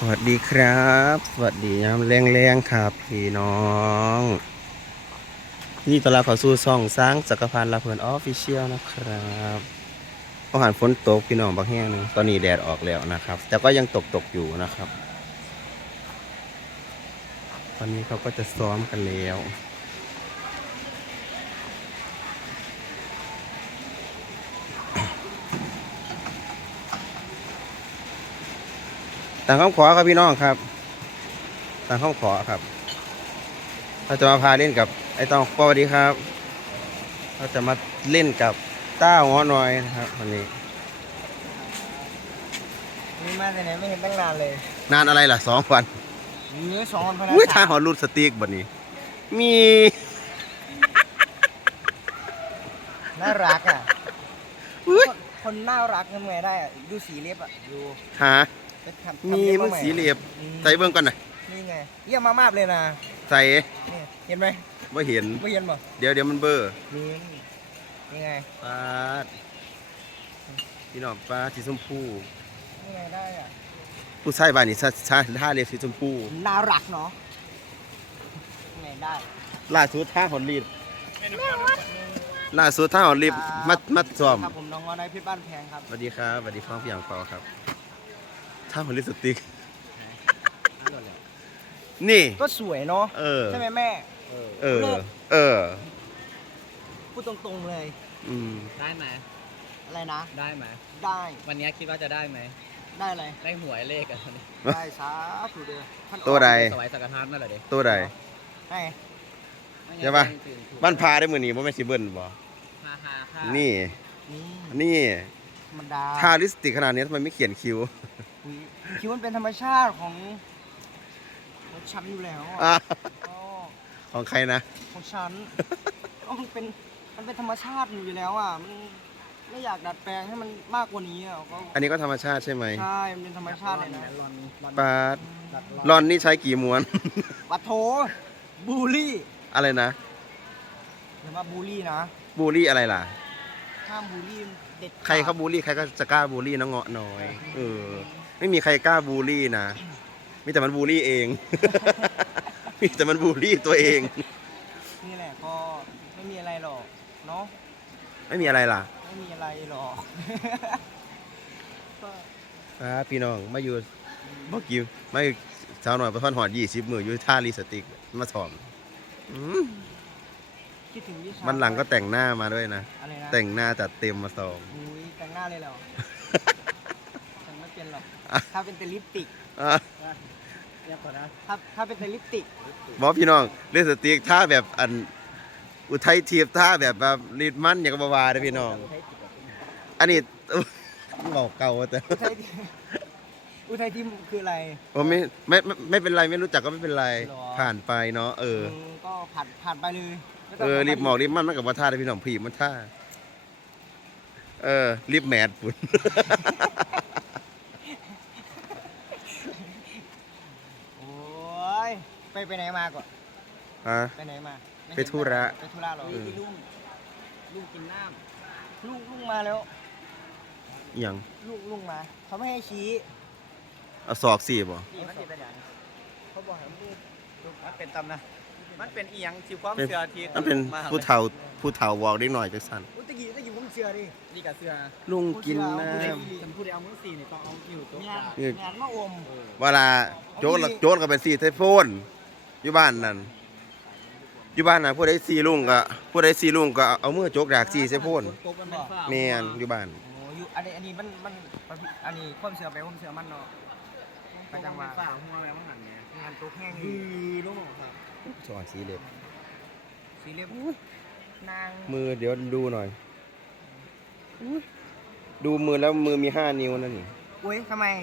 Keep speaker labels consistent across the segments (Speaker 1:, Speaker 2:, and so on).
Speaker 1: วัสดีครับสวัสดียามแรงๆครับพี่น้องนี่ตอนเราเข้าสู่ช่องสร้างจักรพันธ์ลาเพลินออฟฟิเชียลนะครับอาหารฝนตกพี่น้องบางแห่งหนึงตอนนี้แดดออกแล้วนะครับแต่ก็ยังตกอยู่นะครับตอนนี้เขาก็จะซ้อมกันแล้วต่างคำขอครับพี่น้องครับต่างคำขอครับเราจะมาพาเล่นกับไอ้ตองสวัสดีครับเราจะมาเล่นกับต้าหัวหน่อยนะครับวันนี้
Speaker 2: นี่มาแต่ไหนไม่เห็นตั้งนานเลย
Speaker 1: นานอะไรล่ะ2 วัน
Speaker 2: 2 วันพนั
Speaker 1: อุ้ย
Speaker 2: ก
Speaker 1: ทางหอรูดสติ๊กบัดนี้ มี
Speaker 2: น่ารักอ่ะ
Speaker 1: อุ้ย
Speaker 2: คนน่ารักทำไงได้อ่ะดูสีเล็บอ่ะดู
Speaker 1: หา
Speaker 2: เป็นทำ
Speaker 1: มี
Speaker 2: เล็บ
Speaker 1: มึง
Speaker 2: าให
Speaker 1: สีเหลียบใส่เบิ่งก่อนหน่อย
Speaker 2: นี่ไงเยี่ยมมากๆเลยนะ
Speaker 1: ใส่
Speaker 2: นี่เห็นไหม
Speaker 1: ไม่เห็น
Speaker 2: ไม่เห็นบ่
Speaker 1: เดี๋ยวมันเบอร์
Speaker 2: นี่นี่ไง
Speaker 1: ปาดพี่น้องปลาสีชมพู
Speaker 2: นี่ไงได้อ่ะ
Speaker 1: ผู้ชายบ้านนี่ท่าเรียกสีชมพู
Speaker 2: น่ารักเนาะนี่ไงได้
Speaker 1: ล่าสุดท่าหอนรีดล่าสุดท่าหอนรีดมัดซ้อม
Speaker 2: ครับผมน้องงอได้เพชรบ้านแพงครับ
Speaker 1: สวัสดีครับสวัสดีพ่อพี่อย่างเปาครับท่าหอนรีดสติ๊กนี่
Speaker 2: ก็สวยเนาะ
Speaker 1: เออ
Speaker 2: ใช่ไหมแม่
Speaker 1: เออเออ
Speaker 2: พูดตรงๆเลย
Speaker 1: อืม
Speaker 3: ได้ไหม
Speaker 2: อะไรนะ
Speaker 3: ได้ไหม
Speaker 2: ได้
Speaker 3: วันนี้คิดว่าจะได้ไหม
Speaker 2: ได้เลย
Speaker 3: ได้หวยเลขกัน
Speaker 2: ได้สาธุเด้อท่าน
Speaker 1: ตัวใด
Speaker 3: สวัยสังฆทานมาเลยดิ
Speaker 1: ตัวใด
Speaker 2: ให้
Speaker 1: ใช่ปะ บ้านพาได้มือนี้บ่แม่นสิเบิ้ลบ่
Speaker 3: ฮ่าฮ่าฮ่า
Speaker 1: นี่
Speaker 2: นี่
Speaker 1: นี่
Speaker 2: ธรรมดา
Speaker 1: ทาลิปสติกขนาดนี้ทำไมไม่เขียนคิ้ว
Speaker 2: คิดว่ามันเป็นธรรมชาติของฉันอยู่แล้วอะ
Speaker 1: อ่ะ
Speaker 2: ก็
Speaker 1: ของใครนะ
Speaker 2: ของฉันก็มันเป็นธรรมชาติอยู่แล้วอ่ะมันไม่อยากดัดแปลงให้มันมากกว่านี้อ่ะก็
Speaker 1: อันนี้ก็ธรรมชาติใช่ไหม
Speaker 2: ใช่มันเป็นธรรมชาติเลยนะ
Speaker 1: ปาดรอนนี่ใช้กี่ม้วน
Speaker 2: ปัดโถบูลลี่
Speaker 1: อะไรนะ
Speaker 2: อย่ามาบูลลี่นะ
Speaker 1: บูลลี่อะไรล่ะ
Speaker 2: ห้ามบูลลี่เด็ดขาด
Speaker 1: ใครเขาบูลลี่ใครก็จะกล้าบูลลี่น้องเงาะน้อย เออ ไม่มีใครกล้าบูลลี่นะ มีแต่มันบูลลี่เอง มีแต่มันบูลลี่ตัวเอง
Speaker 2: นี่แหละก็ไม่มีอะไรหรอกเนาะ
Speaker 1: ไม่มีอะไรล่ะ
Speaker 2: ไม่มีอะไรหรอก ก็
Speaker 1: พี่น้องมาอยู่บ่กิวมาอยู่สาวหน่อยประทอนหอด20 มื้ออยู่ท่าลิปสติกมาสอนอืม
Speaker 2: คิดถึงวิชา
Speaker 1: มันหลังก็แต่งหน้ามาด้วยนะ
Speaker 2: อะไรนะ
Speaker 1: แต่งหน้าจัดเต็มมาสอบ
Speaker 2: อุ้ยแต่งหน้าเลยเหรอ ฉันไม่เป็นหรอก ถ้าเป็นแต่ลิปสติก
Speaker 1: อ่ะ
Speaker 3: เรียบก่อนนะ
Speaker 2: ถ้าเป็นแต่ลิปสติก
Speaker 1: บอกพี่น้องลิปสติกท่าแบบอันอุทัยเทียบท่าแบบรีดมันอย่างกับบาวาเด้อพี่น้อง อันนี้ บอกเก่าแต่
Speaker 2: อุทัยทิมคืออะไร
Speaker 1: ผมไม่เป็นไรไม่รู้จักก็ไม่เป็นไร
Speaker 2: หรอ
Speaker 1: ผ่านไปเนาะเออ
Speaker 2: ก็ผ่านไปเลยไม่ต้อง
Speaker 1: รีบหมอกรีบมันกับว่าท่าได้อพี่น้องผีมันท่ารีบแมดปุ่น
Speaker 2: โอ้ยไปไหนมาก่อน
Speaker 1: ฮะ
Speaker 2: ไปไหนมาม่
Speaker 1: ไปธุระ
Speaker 2: ไปธุระเหรอ
Speaker 1: เออ
Speaker 3: ลูกกินน้
Speaker 2: ลูกมาแล้ว
Speaker 1: อหย่าง
Speaker 2: ลูกมาเขาไม่ให้ชี้
Speaker 1: เอาศอกสี่บ่
Speaker 3: ำนี่มันเป็นอย่างเขาบอกให้มันดูมันเป็นตำนะ มันเป็นอีหยังชิวความเสือที
Speaker 1: มันเป็นผู้เฒ่าบอกได้หน่อยจังสัน
Speaker 2: อุยตะกี้ผมเชื่อดิ
Speaker 3: นี่กับเสือ
Speaker 1: ลุงกินน้
Speaker 3: ฉันพูดเอามือสี่นี่ต้องเอาอยู่ตัว
Speaker 2: งาน
Speaker 3: กลาง
Speaker 2: งานมาอม
Speaker 1: ำเวลาโจนก็เป็นสี่ไทโฟนอยู่บ้านนั่นอยู่บ้านน่ะผู้ใดสี่ลุงก็เอามือโจกดากสี่ไทโฟน
Speaker 3: ตบมันเป็นฝ้า
Speaker 1: แมนอยู่บ้าน
Speaker 2: โอ้อยู่อันนี้มันอันนี้ความเชื่อไปความเชื่อมันเนาะไปจังหวะ
Speaker 3: ฝ้าหัวแล้วมันหันไง
Speaker 2: งานตัวแห้ง
Speaker 3: คือลูกครับ
Speaker 1: สอนสีเล็บ
Speaker 2: สีเรียบนาง
Speaker 1: มือเดี๋ยวดูหน่อย ดูมือแล้วมือมี5 นิ้วนั่นนี่
Speaker 2: อุ้ยทำไม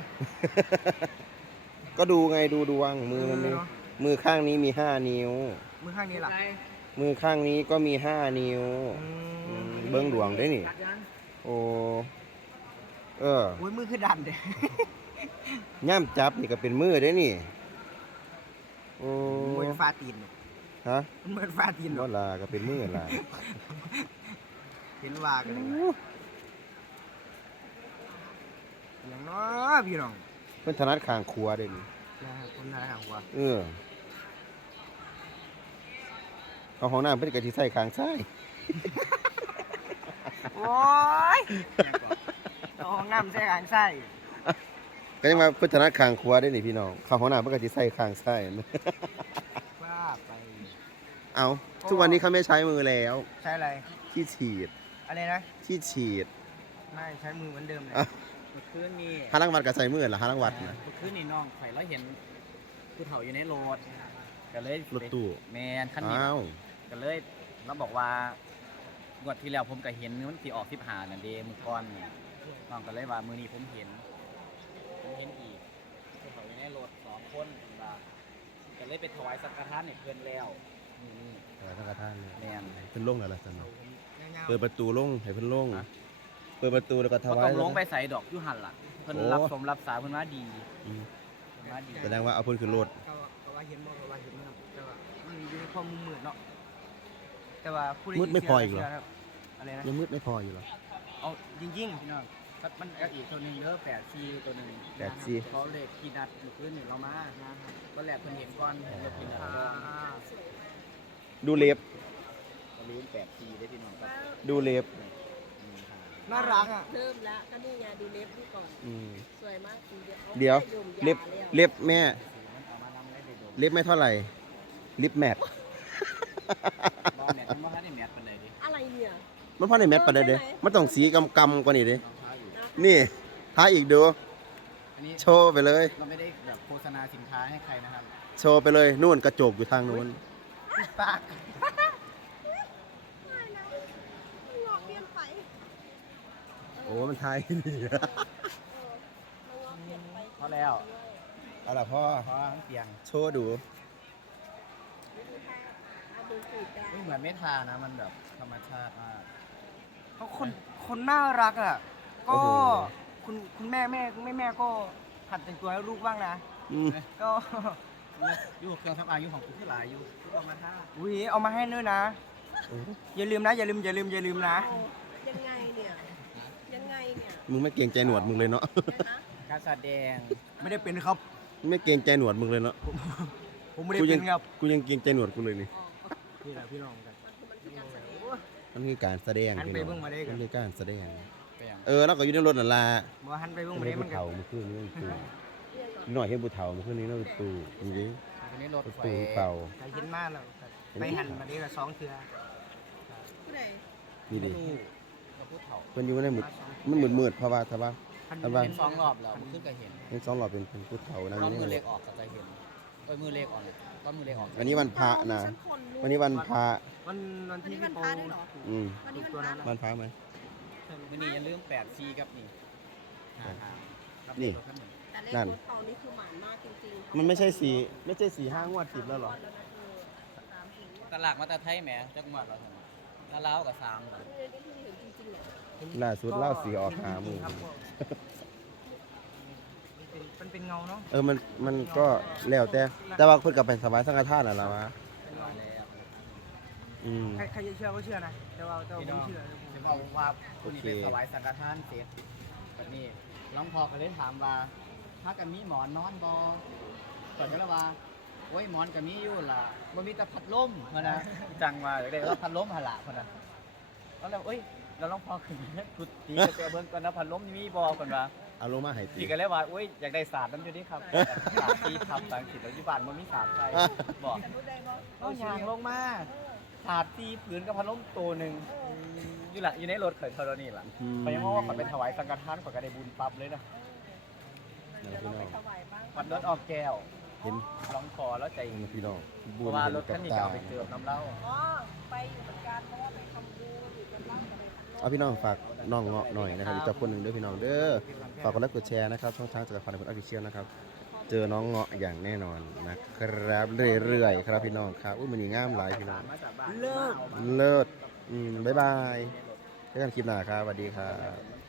Speaker 1: ก็ดูไงดูวางมือมันมี
Speaker 2: เนอะ
Speaker 1: มือข้างนี้มี5 นิ้ว
Speaker 2: มือข้างนี้ล่ะ
Speaker 1: มือข้างนี้ก็มี5 นิ้ว เบิ้งหลวงได้นี่ โอ้
Speaker 2: อุ้ยมือคือดันเด้
Speaker 1: ย่ามจับนี่ก็เป็นมือได้นี่ โอ้
Speaker 2: เหมือนฟาตีนเนี่ย
Speaker 1: ฮะ
Speaker 2: มันเหมือนฟาตีน
Speaker 1: บ่
Speaker 2: เนาะ
Speaker 1: ลาก็เป็นมือลา
Speaker 2: เห็นว่ากันเลยอย่างน้อพี่น้อง
Speaker 1: เพิ่นถนัดข้างครัวเด้นี่
Speaker 2: นะครับคนนายห่างกว่า
Speaker 1: เออเอาห้องน้ำเพิ่นก็สิใส่ข้างซ้าย
Speaker 2: โอ้ยเอาห้องน้ำใส่หางไส้
Speaker 1: ก็ยังมาเพิ่นถนัดข้างครัวเด้นี่พี่น้องเข้าห้องน้ำเพิ่นก็สิใส่ข้างซ้าย
Speaker 2: ว่าไป
Speaker 1: เอาทุกวันนี้เขาไม่ใช้มือแล้ว
Speaker 2: ใช้อะไร
Speaker 1: ขี้ฉีด
Speaker 2: อะไรนะ
Speaker 1: ขี้ฉีด
Speaker 2: ไม่ใช้มือเหมือนเดิมเลย
Speaker 1: อ่ะ
Speaker 3: เมื่อคืนนี่
Speaker 1: หารังวัดก็ใส่มือล่ะหารังวัดนะ
Speaker 3: เมื่อคืนนี่น้องข่อยแล้วเห็นผู้เฒ่าอยู่ในรถก็เลย
Speaker 1: รถตู้
Speaker 3: แมนคันนี้
Speaker 1: อ้าว
Speaker 3: ก็เลยเราบอกว่างวดที่แล้วผมก็เห็นมันที่ออก15นั่นเด้มื้อก่อนนี่น้องก็เลยว่ามื้อนี้ผมเห็นอีกผู้เฒ่าอยู่ในรถ2คนว่าก็เลยไปถวายสังฆทานให้เพิ่นแล้วนี่
Speaker 1: อะไรทั้งกระทั่งเนี่ย
Speaker 3: แม่น
Speaker 1: เพิ่นลงแล้วล่ะซั่นเนาะ
Speaker 2: เงา
Speaker 1: เปิดประตูลงให้เพิ่นลง
Speaker 3: ฮะ
Speaker 1: เปิดประตูแล้วก็ถ
Speaker 3: บ่
Speaker 1: วาย
Speaker 3: ต้องลงไปใส่ดอกอยู่หั่นล่ะเพิ่น
Speaker 1: โอ้
Speaker 3: รับสมรับสาเพิ่นว่าดี
Speaker 1: อืม
Speaker 3: เพิ่นว่าดี
Speaker 1: แสดงว่าเอาเพิ่นขึ้นรถ
Speaker 2: ก็ว่าเห็นบ่ก็ว่าเห็นนะครับแต่ว่ามันอยู่ในความมืดเนาะแต่ว่าผู้ใ
Speaker 1: มืดไม่พออีกเหรอ
Speaker 2: ชื่ครับอะไรนะ
Speaker 1: ยังมืดไม่พออยู่เหรอ
Speaker 2: เอาจริง
Speaker 3: พี่น้องครับมันก็อีกตัวหนึงเด้อ8 ตัวหนึง
Speaker 1: 8
Speaker 3: เขาเลขที่นัดเมื่อคืนนี่เรามานะครับก็แหละเพิ่นเห็นก่อนเพิ่นเห็น
Speaker 2: ๆ
Speaker 3: ก่อน
Speaker 1: ดูเล็บ
Speaker 3: ก็ลืม8 ได้พี่น้องครับ
Speaker 1: ดูเล็บ
Speaker 2: น่ารักอ่ะ
Speaker 4: เริ่มแล้วก็นี่ไงดูเล็บดูก่อน
Speaker 1: อืม
Speaker 4: สวยมากจริง
Speaker 1: เดี๋ยวเล็บเล็บแม่
Speaker 3: มันเอามานำได้ไปดม
Speaker 1: เล็บไม่เท่าไหร่ลิปแมท
Speaker 3: บ่แม่นมันบ่ทันได้แมทปานใดดิ
Speaker 4: อะไรเนี่ย
Speaker 1: มันพอในแมทปานใดเด้มันต้องสีกำๆกว่านี้เด้
Speaker 3: รองเท้าอยู่
Speaker 1: นี่ท้าอีกดู
Speaker 3: อันนี้
Speaker 1: โชว์ไปเลย
Speaker 3: เราไม่ได้แบบโฆษณาสินค้าให้ใครนะครับ
Speaker 1: โชว์ไปเลยนู่นกระจกอยู่ทางนู้น
Speaker 2: ปาก
Speaker 4: ไม่นะหลอกเปลี่ยนไป
Speaker 1: โอ้มันทายนี่
Speaker 4: มันงอกเปลี่ยนไป
Speaker 3: พอแล้ว
Speaker 1: เอาล่ะพ่อ
Speaker 3: พอทั้งเตียง
Speaker 1: โชว์ดู
Speaker 4: ดูท่าดูสูตรกัน
Speaker 3: ไม่เหมือนไม่ทานะมันแบบธรรมชาติมาก
Speaker 2: เขาคนน่ารักอ่ะก็คุณแม่ก็หัดแต่งตัวให้ลูกบ้างนะ
Speaker 1: อืม
Speaker 2: ก็
Speaker 3: อยู่เครื่องสำอางอยู่ของกูคือหลายอยู่กูเอามาทา
Speaker 2: อุ้ยเอามาให้ด้วยนะ
Speaker 1: โอ้
Speaker 2: อย่าลืมนะอย่าลืมนะ
Speaker 4: โอ้ยังไงเนี่ย ยังไงเนี่ย
Speaker 1: มึงไม่เกรงใจหนวดมึงเลยเนาะ
Speaker 4: นะ
Speaker 3: การแสดง
Speaker 2: ไม่ได้เป็นครับ
Speaker 1: ไม่เกรงใจหนวดมึงเลยเนาะ
Speaker 2: ผมไม่ได้
Speaker 1: กูยั
Speaker 2: เป็นครับ
Speaker 1: กูยังเกรงใจหนวดกูเลยนี่
Speaker 2: นี่แหละพี่น้องกัน
Speaker 4: มันคือการแสดง
Speaker 1: มันคือการแสดง
Speaker 2: หันไปเบิ่งมาได้กัน
Speaker 1: มันคือการแสดง
Speaker 3: ไปอย่าง
Speaker 1: แล้วก็อยู่ในรถนั่นล่ะ
Speaker 2: บ่หันไปเบิ่ง
Speaker 1: มัน
Speaker 2: มา
Speaker 1: เห็
Speaker 2: ได้
Speaker 1: น
Speaker 2: มั
Speaker 1: ผู้
Speaker 2: นก็
Speaker 1: เฒ่าเมื่อคืนนี้นั่นตู้
Speaker 4: เรื่องก่อน
Speaker 1: หน่อยเห็นผู้เฒ่าเมื่อคืนนี้นั่นตู้จริง
Speaker 3: อันนี้รถ
Speaker 1: ๆรถ
Speaker 3: ไฟ
Speaker 1: ตู้เป่า
Speaker 2: ใครเห็นมาแล้วครับไปหันมาได้ก็2เทื่อ
Speaker 4: ผู้ใด
Speaker 1: นี่ดิ
Speaker 3: ตู้กับผู้เฒ่า
Speaker 1: เพิ่นอยู่ในหมึดมันมืดๆเพราะว่าถ้าว่า
Speaker 2: หัน
Speaker 1: อันว่า
Speaker 3: เป็นสองรอบแล้วมันขึ้นก็เห็น
Speaker 1: ในสองหลอดเป็นผู้เฒ่านั่งอ
Speaker 3: ก็
Speaker 1: ยู่ใน
Speaker 3: มือ
Speaker 1: ร
Speaker 3: เล็
Speaker 1: ถ
Speaker 3: กออกก็จะเห็นมือเล็กออกเลยก็มือเล็กออก
Speaker 1: วันนี้วันพระนะ วันนี้วันพระ
Speaker 2: วัน
Speaker 4: วัน
Speaker 2: ที่
Speaker 4: นี้
Speaker 2: พี่
Speaker 4: วัน
Speaker 2: โป
Speaker 4: พระด้วยเหรอ
Speaker 1: อืม
Speaker 4: วันนี้
Speaker 2: ตัว
Speaker 4: วัน
Speaker 2: นั้น
Speaker 4: พระ
Speaker 2: น่ะ
Speaker 1: วันพระไหม
Speaker 3: วันนี้อย่าลืม8 กับนี่ครับ
Speaker 1: นี่
Speaker 3: รถคัหง
Speaker 4: แต่เลข
Speaker 1: นั่น
Speaker 4: รถตอนนี้คือหมานมากจริงๆ
Speaker 1: มันไม่ใช่สี่ห้างวดติดแล้วเหรอ
Speaker 4: สามสี่งวด
Speaker 3: ตลาดมาแต่ไทยแหมจังหวัดเราทำไมถ้าเล้าวกับสาม
Speaker 4: นี่เพิ่งเห็นจริงๆเหรอ
Speaker 1: ล่าสุดเล่าสีออกหามือ
Speaker 2: ครับผมมันเป็นเงาเนาะ
Speaker 1: มันก็แล้วแต่ว่าเพิ่นก็ไปสบายสังฆทานน่ะล่ะวะ
Speaker 2: เป็นเงา
Speaker 1: อืม
Speaker 2: ใครจะเชื่อก็เชื่อนะแต่ว่า
Speaker 3: พี่
Speaker 2: ผ
Speaker 3: น้อ
Speaker 2: ม
Speaker 3: ง
Speaker 2: เชื่อ
Speaker 3: จะบอกว่าคุณนี่
Speaker 1: โอเค
Speaker 3: เป็นถวายสังฆทานเสร็จแบบนี้น้องพอก็เลยถามว่าถ้ากันมีหมอนนอนบอก่อนก็เลยว่าโอ้ยหมอนกับมีอยู่ล่ะมันมีแต่พัดลมพะนะจังว่าอยากได้ว่าพัดลมหนละพะนะแล้วเราเอ้ยเราลองพอขึ้นมากุฏิก็จะเบิ่งก่อนนะพัดลมมีบอก่อนว่า
Speaker 1: เอาลงมาให้ตี
Speaker 3: พี่ก็เลยว่าอุ้ยอยากได้ศาสตร์น้ำอยู่นี่ครับศาสตร์ที่ทำต่างถิ่นปัจจุบันมันมีศาสตร์ไทยบอก
Speaker 4: แต่รู้ได้ว่า
Speaker 3: เอายางลงมาศาสตร์ที่ผืนกับพัดลมตัวหนึ่งอยู่หลังอยู่ในรถเขยเทอร์นี่ล่ะเพราะยังว่าขอไปถวายสังฆทานขอก็ได้บุญปั๊บเลยนะ
Speaker 4: เดี๋ยวเราไปถวายบ้าง
Speaker 3: ปัดรถออกแก้ว
Speaker 1: เห็น
Speaker 3: ร้องคอแล้วใจ
Speaker 1: พี่น้อง
Speaker 3: เพ
Speaker 1: บุญ
Speaker 3: ราะว่า
Speaker 1: เห็น
Speaker 3: รถ
Speaker 1: กั
Speaker 3: คั
Speaker 1: บ
Speaker 3: นนี้ก็
Speaker 1: ตา
Speaker 3: เอาไปเกือบน้ำเหล้า
Speaker 4: อ๋อไปอยู่เหมือนกันเพราะว่าไปทำบุญอยู่กันบ้างกับไปทำโลก
Speaker 1: เอาพี่น้องฝากน้องเงาะหน่อยนะครับอีกเจ้าคนหนึ่งเด้อพี่น้องเด้อฝากกดไลค์กดแชร์นะครับช่องทางจักรพันธ์เป็นออฟฟิเชียลนะครับเจอน้องเงาะอย่างแน่นอนนะครับเรื่อยๆครับพี่น้องครับอุ้ยมันนี่งามหลายพี่น้อง
Speaker 3: มาจากบ้าน
Speaker 2: เลิศ
Speaker 1: เลิศบ๊ายบายเจอกันคลิปหน้าครับสวัสดีครับ